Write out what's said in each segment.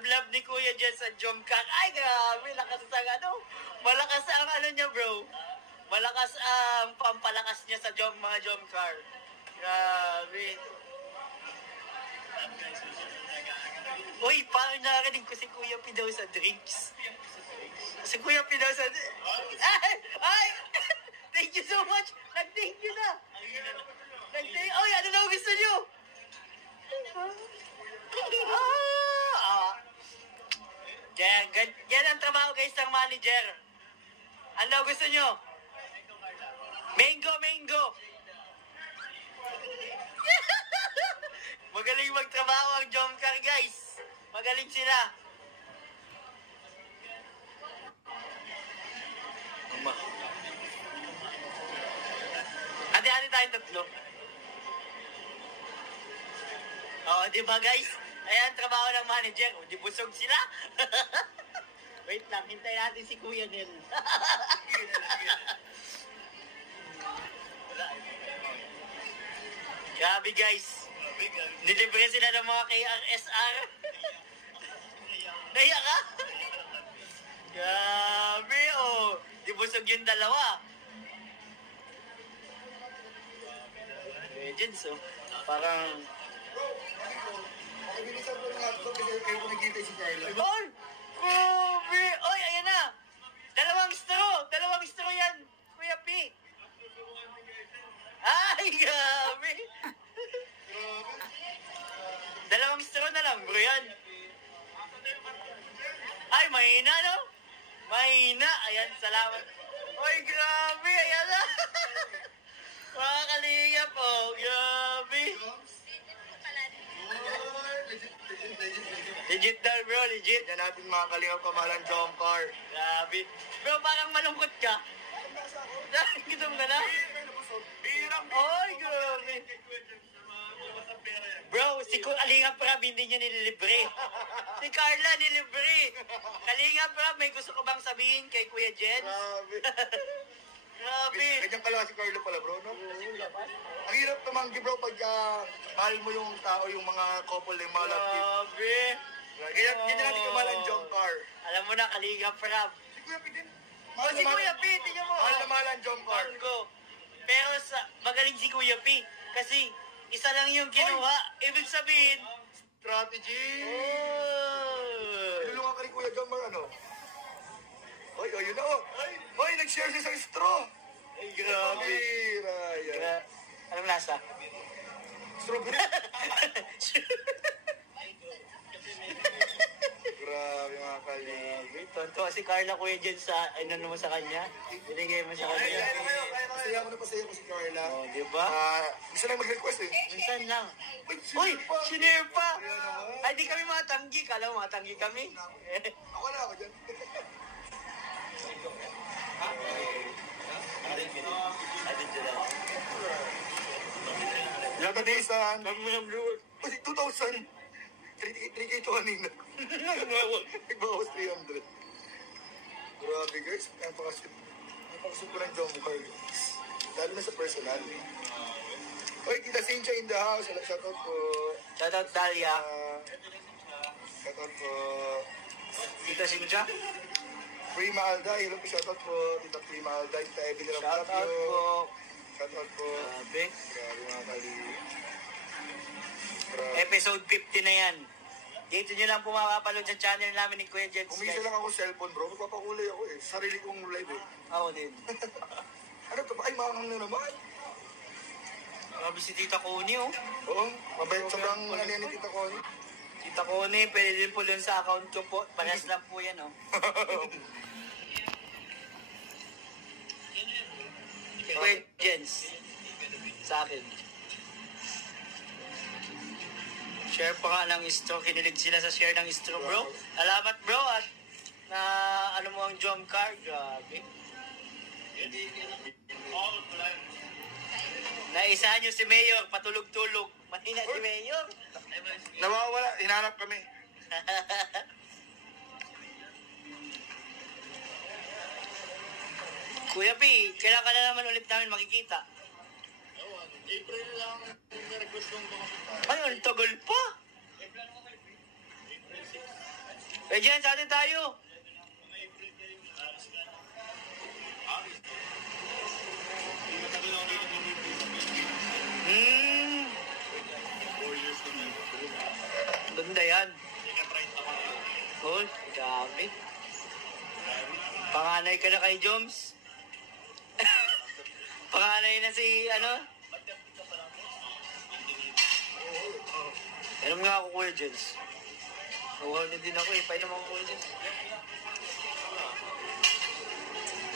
Love ni Kuya dyan sa Jomcar. Ay, grabe, lakas ang ano. Malakas ang ano niya, bro. Malakas ang pampalakas niya sa mga Jomcar. Grabe. Uy, paano narinig ko si Kuya P daw sa drinks? Si Kuya P daw sa... Ay! Thank you so much! Nag-thank you na! Nag-thank... Uy, ano daw gusto niyo? Yan ang trabaho guys ng manager. Ano gusto nyo? Mango! Magaling magtrabaho ang Jomcar guys. Magaling sila. Hati-hati tayong tatlo. Oo, di ba guys? Ayan, trabaho ng manager. O, di busog sila. Wait lang, hintay natin si Kuya Nel. Grabe guys. Dilibre sila ng mga KRSR. Naiya ka? Grabe, oh. Di busog yung dalawa. Legends, oh. Parang... Bilisan ko ng hotdog kasi kayo ko nagkita si Carla. Oy! Grabe! Oy, ayan na! Dalawang straw yan, Kuya P. Ay, grabe! Dalawang straw na lang, bro, yan. Ay, mahina, no? Mahina. Ayan, salamat. Oy, grabe, ayan na. Mga kalingap, oh, grabe. Legit daw, bro, legit. Yan natin mga kalingap kamahalan Jomcar. Grabe. Bro, parang malungkot ka. Gitom ka na? Oy, grabe. Bro, si Kalingap Rab hindi niya nililibre. Si Carla nilibre. Kalingap Rab, may gusto ko bang sabihin kay Kuya Jens? Grabe. Grabe. Ganyan pala si Carlo pala, bro, no? Ang hirap tumanggi, bro, pag mahal mo yung tao, yung mga couple na yung mahal at team. Grabe. Kaya ganyan natin kamahalan Jomcar. Alam mo na, Kalingap Rab. Si Kuya P din. Si Kuya P, tingnan mo. Mahal na mahalan Jomcar. Pero magaling si Kuya P. Kasi isa lang yung kinuha. Ibig sabihin, strategy. oh. Tulungan ka ni Kuya Jomcar, ano? Oy, yun na, oh. Oy, nag-share siya sa straw. Ay, grabe. Raya. Anong lasa? Strawberry. Grabe mga kalingap. Tonto si Carla, Kuya Jen, sa ano naman sa kanya. Binigay mo sa kanya. Pasaya ko si Carla. Oh, di ba? Gusto lang mag-request eh. Minsan lang. Uy, sinare pa. Ay, di kami matanggi. Kala mo matanggi kami. Ako na ako dyan. Ilang days na? 2,000. 3K to kanina. Nagbawas 300. Grabe guys. Napakasupo ng Jomcar. Lalo na sa personal. Oy, Tita Cynthia in the house. Shoutout po. Shoutout Dalia. Shoutout po. Tita Cynthia. Prima Alday. Hello po. Shoutout po. Tita Prima Alday. Tita Evelyn Shoutout po. Shoutout po. Grabe. Grabe mga kali. Episode 50 na yan. Dito nyo lang po makapanood sa channel namin ni Kuya Jens. Kumisa lang ako cellphone bro. Magpapakulay ako eh. Sarili kong live eh. Ako din. Ano to? Ay, maangang na naman. Grabe si Tita Connie, oh. Oo. Mabait. Sobrang ano yan ni Tita Connie. Tita Connie, pwede din po yun sa account ko po. Parehas lang po yan, oh. Si Kuya Jens. Sa akin. Share pa nga ng straw. Kinilig sila sa share ng straw, bro. Salamat, bro. At na ano mo ang Jomcar. Grabe. Naisahan nyo si Mayor. Patulog-tulog. Mahina si Mayor. Nawawala. Hinanap kami. Kuya P, kailan ka na naman ulit namin makikita? April lang. May request lang ba? Ay, ang tagal pa. Eh, dyan, sa atin tayo. Ganda yan. Oh, grabe. Panganay ka na kay Joms. Panganay na si, ano? Alam nga ako, Kuya Joms. Nakuha na din ako eh. Painom ako, Kuya Joms.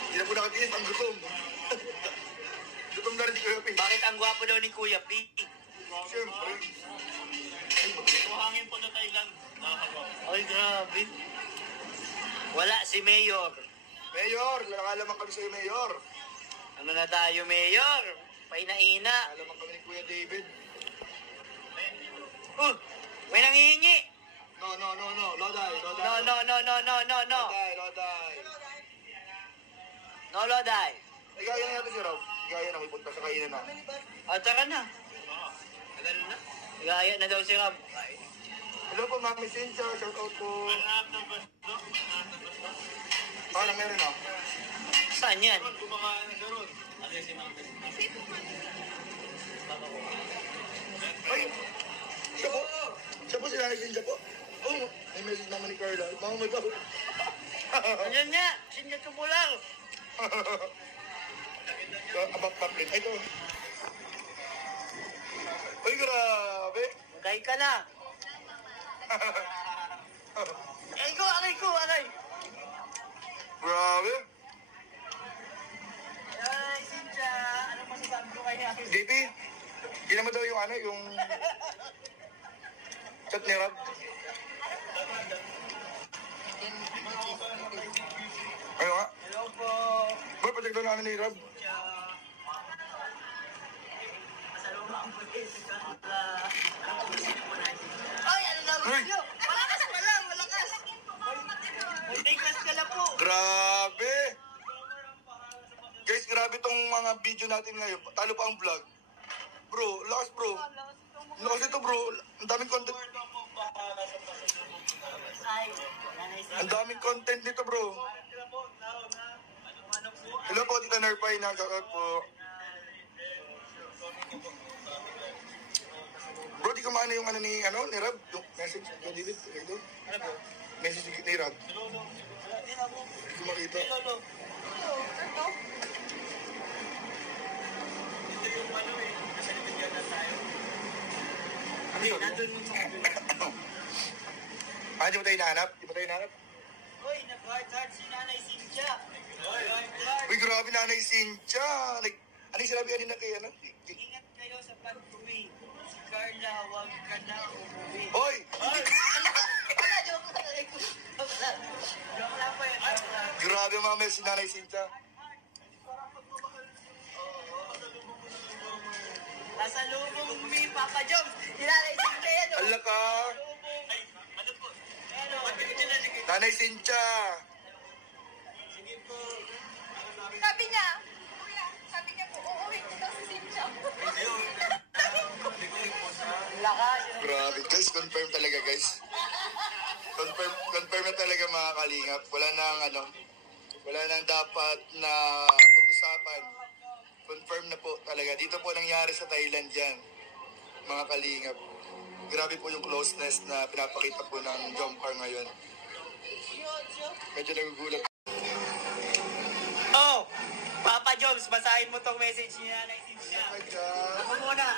Hindi na po nakatiis, ang gutom. Gutom na rin si Kuya P. Bakit ang gwapo daw ni Kuya P? Siyempre. Buhangin po na Thailand. Ay, grabe. Wala si Mayor. Mayor, nakalaman kami sa'yo, Mayor. Ano na tayo, Mayor? Paina-ina. Nakalaman kami ni Kuya David. May nangihingi. No. Loday. No. Loday. No, Loday. Igaya na natin si Rob. Igaya na, may punta sa kainan na. Tara na. Gaya na daw si Ram. Hello po, Mami Cynthia. Shout out po. Paano meron na? Saan yan? Kumakain na doon. Ano si Mami? Ay! Siya po si Nanay Cynthia po. Oh, may message naman ni Carla. Mga may bago. Anyan nga. Singat ko po lang. Abang kapit. Ay, ito. Uy, grabe. Magay ka na. Aray. Grabe. Ay, Cynthia. Ano masasabi ko kaya? JP, gina mo daw yung ano, yung chat ni Rob. Ano nga? Hello po. Boy, project daw namin ni Rob. Ay, ano naman Uy. nyo? Malakas. Magtikas ka na po. Grabe! Guys, grabe tong mga video natin ngayon. Talo pa ang vlog. Bro, lakas bro. Lakas ito bro. Ang daming content. Ang daming content dito bro. Hello po, Tita Nerpay. Nagkakag po. Bro, di ko maano yung ano ni Rob? Yung message kay David. Ito. Message ni Rob. Hindi ko makita. Ano yun? Di ba tayo hinahanap? Uy, nag-hard si Nanay Cynthia. Uy, grabe Nanay Cynthia. Ano yung sinabi kanina kay ano? Ingat kayo sa pag-uwi. Si Carla, huwag ka na umuwi. Hoy! Wala, joke lang. Joke lang po yun. Grabe mga message si Nanay Cynthia. Nasa lubong mi, Papa Joms. Nanay Cynthia yan. oh. Ala ka! Ano po? Ano? Nanay Cynthia! Sige po. Sabi niya po, uuwi ko daw si Cynthia. Lakas. Grabe guys, confirm talaga guys. Confirm na talaga mga kalingap. Wala nang dapat na pag-usapan. Confirm na po talaga. Dito po nangyari sa Thailand yan, mga kalingap. Grabe po yung closeness na pinapakita po ng Jomcar ngayon. Medyo nagugulat. Oh! Papa Joms, basahin mo tong message ni Nanay Cynthia. Ako muna.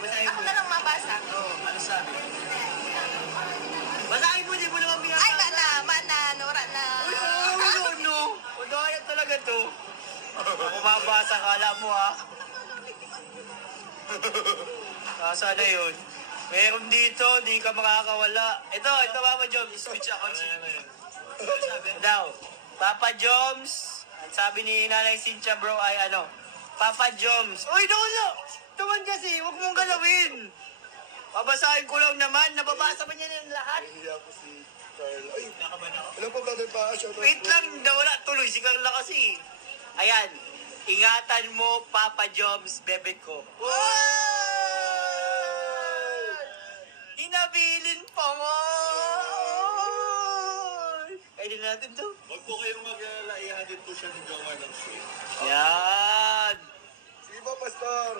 Basahin Ako mo. na lang mabasa. Ano sabi? Basahin mo, di mo naman binasa. Ay, Nora na. Uy, no. Udaya talaga to. Ako mabasa, kala mo ha. Nasa na yun? Meron dito, di ka makakawala. Ito, Papa Joms. Switch ako. Daw, Papa Joms, ang sabi ni Nanay Cynthia bro ay ano, Papa Joms. Uy, no! Tuman kasi, huwag mong galawin. Babasahin ko lang naman, nababasa ba niya yung lahat? Nahihiya po si Carla. Ay, alam po brother pa, shout out Wait po. lang, nawala tuloy si Carla kasi. Ayan, ingatan mo, Papa Joms, bebe ko. Bilin pa mo! Kainin natin to. Huwag po kayong mag-alaihan din po siya ni Jomar ng sweet. Yan! Sige ba, Pastor?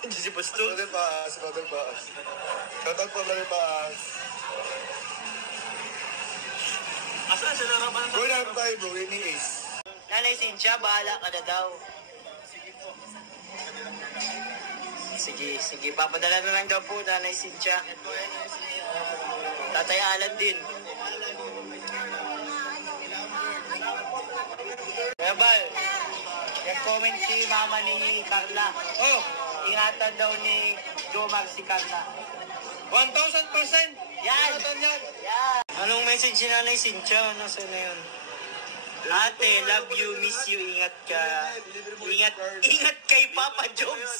Hindi si Pastor. Brother Baas, Brother Baas. Shoutout po, Brother Baas. Asa sa larapan ng Bro, natin tayo, bro. Yun ni Ace. Nanay Cynthia, bahala ka na daw. Sige. Papadala na lang daw po, Nanay Cynthia. Tatay Alan din. Kaya Bal, nag-comment si mama ni Carla. Oh! Ingatan daw ni Jomar si Carla. 1,000%! Yan! Yan! Anong message si Nanay Cynthia? Nasaan na yun? Ate, love you, miss you, ingat ka. Ingat kay Papa Jones.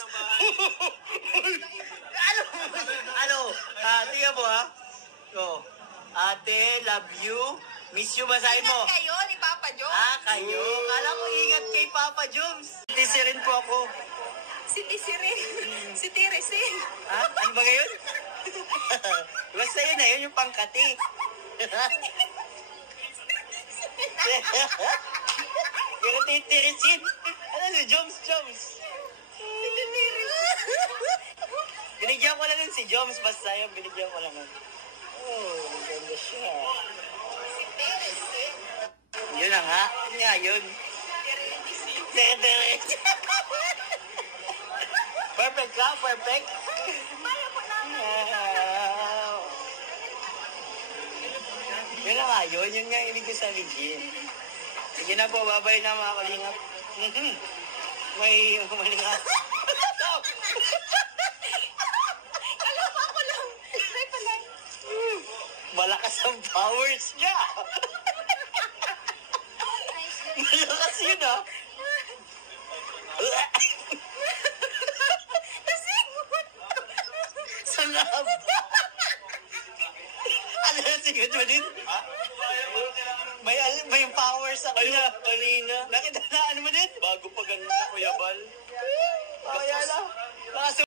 Ano? Tingnan mo ha. Oh. Ate, love you, miss you, basahin mo. Ingat kayo ni Papa Jones. Kayo. Kala ko ingat kay Papa Jones. Tisi rin po ako. Si Tisirin. Si Tirisin. Ano ba ngayon? Basta yun na yun, yung pangkati. Yung titirisin. Ano si Joms? Binigyan ko lang nun si Joms. Basta yun, binigyan ko lang nun. Oh, ganda siya. Yun na nga. Yun nga yun. Perfect lang, perfect. Yun na nga yun. Yun nga ibig ko sabihin. Sige na po, babay na mga kalingap. May malingap. Kalawa ko lang. Ay pala. Malakas ang powers niya. Malakas yun ah. Sa lab. Ano na sigat mo din? May powers sa kanina. Nakita na ano mo din? Bago pa ganun sa Kuya Bal. Kaya lang.